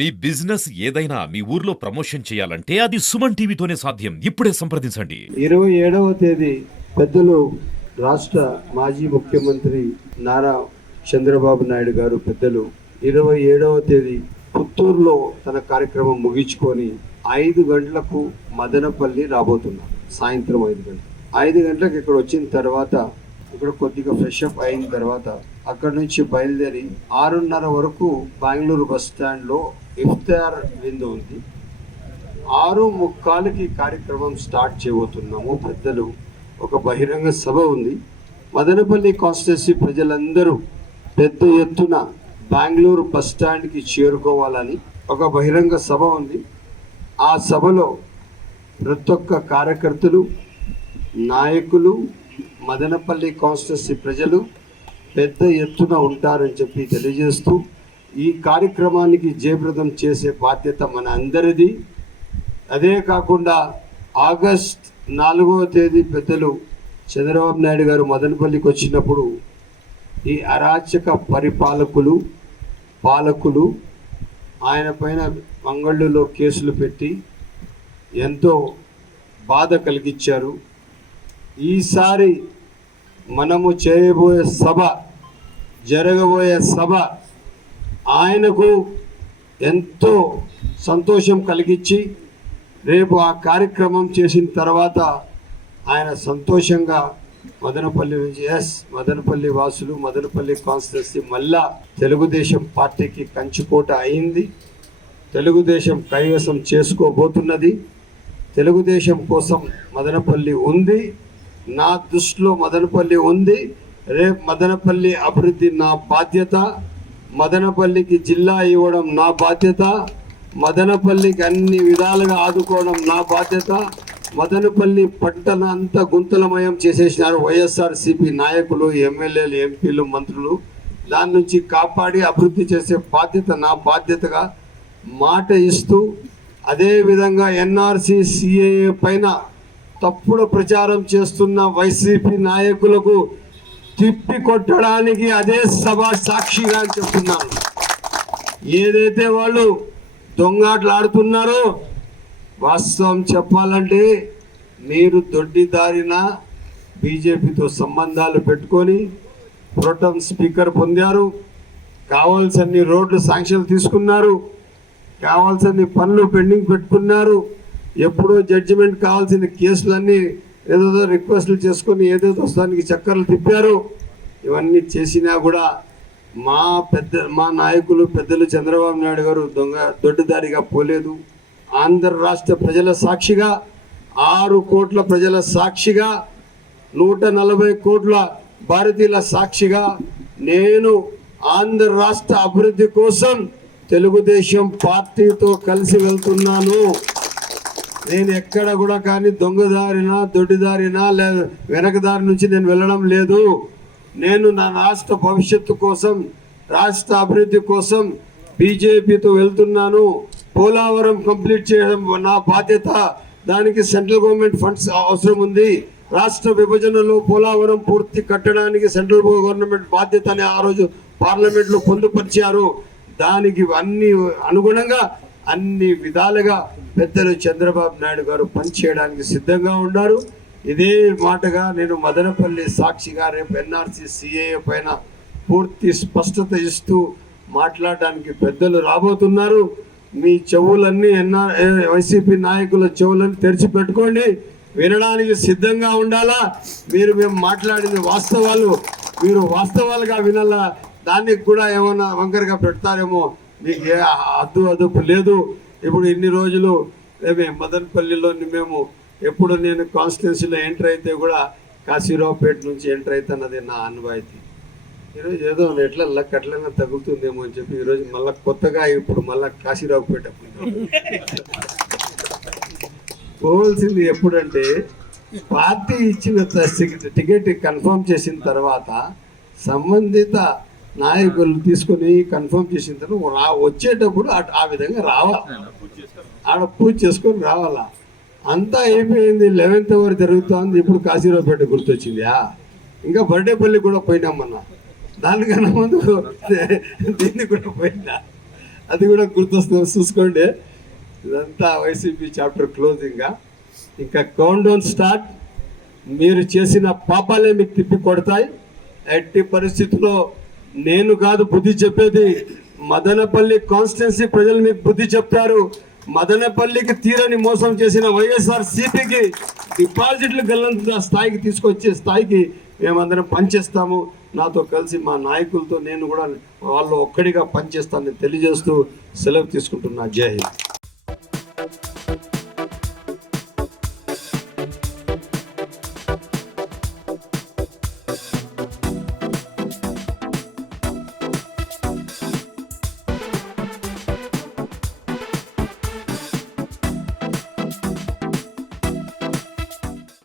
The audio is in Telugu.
మీ బిజినెస్ ఏదైనా మీ ఊర్లో ప్రమోషన్ చేయాలంటే అది సుమన్ టీవీతోనే సాధ్యం. ఇప్పుడే సంప్రదించండి. 27వ తేదీ పెద్దలు రాష్ట్ర మాజీ ముఖ్యమంత్రి నారా చంద్రబాబు నాయుడు గారు పెద్దలు 27వ తేదీ పుత్తూరులో తన కార్యక్రమం ముగించుకొని 5 గంటలకు మదనపల్లి రాబోతున్నారు. సాయంత్రం 5 గంటలకు 5 గంటలకు ఇక్కడ వచ్చిన తర్వాత ఇక్కడ కొద్దిగా ఫ్రెష్ అప్ అయిన తర్వాత అక్కడ నుంచి బయలుదేరి 6:30 వరకు బెంగళూరు బస్ స్టాండ్లో ఇఫ్తార్ విందు ఉంది. 6:45కి కార్యక్రమం స్టార్ట్ చేయబోతున్నాము. పెద్దలు ఒక బహిరంగ సభ ఉంది. మదనపల్లి కాన్స్టిట్యున్సీ ప్రజలందరూ పెద్ద ఎత్తున బెంగళూరు బస్ స్టాండ్కి చేరుకోవాలని ఒక బహిరంగ సభ ఉంది. ఆ సభలో ప్రతి ఒక్క కార్యకర్తలు, నాయకులు, మదనపల్లి కాన్స్టిట్యున్సీ ప్రజలు పెద్ద ఎత్తున ఉంటారని చెప్పి తెలియజేస్తూ ఈ కార్యక్రమానికి జయప్రదం చేసే బాధ్యత మన అందరిది. అదే కాకుండా ఆగస్ట్ 4వ తేదీ పెద్దలు చంద్రబాబు నాయుడు గారు మదనపల్లికి వచ్చినప్పుడు ఈ అరాచక పాలకులు ఆయన పైన మంగళూరులో కేసులు పెట్టి ఎంతో బాధ కలిగించారు. ఈసారి మనము చేయబోయే సభ, జరగబోయే సభ ఆయనకు ఎంతో సంతోషం కలిగించి రేపు ఆ కార్యక్రమం చేసిన తర్వాత ఆయన సంతోషంగా మదనపల్లి నుంచి మదనపల్లి వాసులు, మదనపల్లి కాన్స్టిట్యున్సీ మళ్ళా తెలుగుదేశం పార్టీకి కంచుకోట అయింది. తెలుగుదేశం కైవసం చేసుకోబోతున్నది. తెలుగుదేశం కోసం మదనపల్లి ఉంది. నా దృష్టిలో మదనపల్లి ఉంది. రేపు మదనపల్లి అభివృద్ధి నా బాధ్యత. మదనపల్లికి జిల్లా ఇవ్వడం నా బాధ్యత. మదనపల్లికి అన్ని విధాలుగా ఆదుకోవడం నా బాధ్యత. మదనపల్లి పట్టణ అంతా గుంతలమయం చేసేసినారు వైఎస్ఆర్సీపీ నాయకులు, ఎమ్మెల్యేలు, ఎంపీలు, మంత్రులు. దాని నుంచి కాపాడి అభివృద్ధి చేసే బాధ్యత నా బాధ్యతగా మాట ఇస్తూ, అదేవిధంగా ఎన్ఆర్సీ సిఏఏ పైన తప్పుడు ప్రచారం చేస్తున్న వైసీపీ నాయకులకు తిప్పి కొట్టడానికి అదే సభ సాక్షిగా చెప్తున్నాను. ఏదైతే వాళ్ళు దొంగాట్లాడుతున్నారో వాస్తవం చెప్పాలంటే మీరు దొడ్డిదారిన బీజేపీతో సంబంధాలు పెట్టుకొని ప్రోటం స్పీకర్ పొందారు, కావాల్సన్ని రోడ్లు శాంక్షన్ తీసుకున్నారు, కావాల్సిన పనులు పెండింగ్ పెట్టుకున్నారు, ఎప్పుడో జడ్జిమెంట్ కావాల్సిన కేసులన్నీ ఏదేదో రిక్వెస్ట్లు చేసుకొని ఏదేదో దానికి చక్కర్లు తిప్పారు. ఇవన్నీ చేసినా కూడా మా నాయకులు పెద్దలు చంద్రబాబు నాయుడు గారు దొడ్డిదారిగా పోలేదు. ఆంధ్ర రాష్ట్ర ప్రజల సాక్షిగా, 6 కోట్ల ప్రజల సాక్షిగా, 140 కోట్ల భారతీయుల సాక్షిగా నేను ఆంధ్ర రాష్ట్ర అభివృద్ధి కోసం తెలుగుదేశం పార్టీతో కలిసి వెళ్తున్నాను. నేను ఎక్కడ కూడా కానీ దొంగదారినా, దొడ్డిదారినా లేదా వెనకదారి నుంచి నేను వెళ్ళడం లేదు. నేను నా రాష్ట్ర భవిష్యత్తు కోసం, రాష్ట్ర అభివృద్ధి కోసం బీజేపీతో వెళ్తున్నాను. పోలవరం కంప్లీట్ చేయడం నా బాధ్యత. దానికి సెంట్రల్ గవర్నమెంట్ ఫండ్స్ అవసరం ఉంది. రాష్ట్ర విభజనలో పోలవరం పూర్తి కట్టడానికి సెంట్రల్ గవర్నమెంట్ బాధ్యత అని ఆ రోజు పార్లమెంట్లో పొందుపరిచారు. దానికి అనుగుణంగా అన్ని విధాలుగా పెద్దలు చంద్రబాబు నాయుడు గారు పనిచేయడానికి సిద్ధంగా ఉన్నారు. ఇదే మాటగా నేను మదనపల్లి సాక్షిగా రేపు ఎన్ఆర్సీ సిఏఏ పైన పూర్తి స్పష్టత ఇస్తూ మాట్లాడడానికి పెద్దలు రాబోతున్నారు. మీ చెవులన్నీ వైసీపీ నాయకుల చెవులన్నీ తెరిచిపెట్టుకోండి, వినడానికి సిద్ధంగా ఉండాలా. మేము మాట్లాడిన మీరు వాస్తవాలుగా వినాలా. దానికి కూడా ఏమన్నా వంకరగా పెడతారేమో, మీకు ఏ అదుపు లేదు. ఇప్పుడు ఇన్ని రోజులు మదనపల్లిలో మేము ఎప్పుడు నేను కాన్స్టిట్యున్సీలో ఎంటర్ అయితే కూడా కాశీరావుపేట నుంచి ఎంటర్ అవుతున్నది నా అనుభూతి. ఈరోజు ఏదో ఎట్లా లక్ అట్లనే తగులుతుందేమో అని చెప్పి ఈరోజు మళ్ళీ కొత్తగా ఇప్పుడు మళ్ళీ కాశీరావుపేట పోవాల్సింది ఎప్పుడంటే పార్టీ ఇచ్చిన టికెట్ కన్ఫర్మ్ చేసిన తర్వాత సంబంధిత నాయకులు తీసుకొని కన్ఫర్మ్ చేసిన తర్వాత వచ్చేటప్పుడు ఆ విధంగా రావాలి, ఆడ పూజ చేసుకొని రావాలా. అంతా అయిపోయింది. 11th వరకు జరుగుతుంది. ఇప్పుడు కాశీరావుపేట గుర్తొచ్చిందా? ఇంకా బర్త్డేపల్లి కూడా పోయినామన్నా. దానికన్నా ముందు దీన్ని కూడా పోయినా. అది కూడా గుర్తొస్తుంది చూసుకోండి. ఇదంతా వైసీపీ చాప్టర్ క్లోజింగ్గా. ఇంకా కౌంట్ డౌన్ స్టార్ట్. మీరు చేసిన పాపాలే మీకు తిప్పి కొడతాయి. ఎట్టి పరిస్థితుల్లో నేను కాదు బుద్ధి చెప్పేది, మదనపల్లి కాన్స్టిట్యున్సీ ప్రజలు మీకు బుద్ధి చెప్తారు. మదనపల్లికి తీరని మోసం చేసిన వైఎస్ఆర్ సిపికి డిపాజిట్లు గల్లంత స్థాయికి తీసుకొచ్చే స్థాయికి మేమందరం పనిచేస్తాము. నాతో కలిసి మా నాయకులతో నేను కూడా వాళ్ళు ఒక్కడిగా పనిచేస్తానని తెలియజేస్తూ సెలవు తీసుకుంటున్నా. జై హింద్.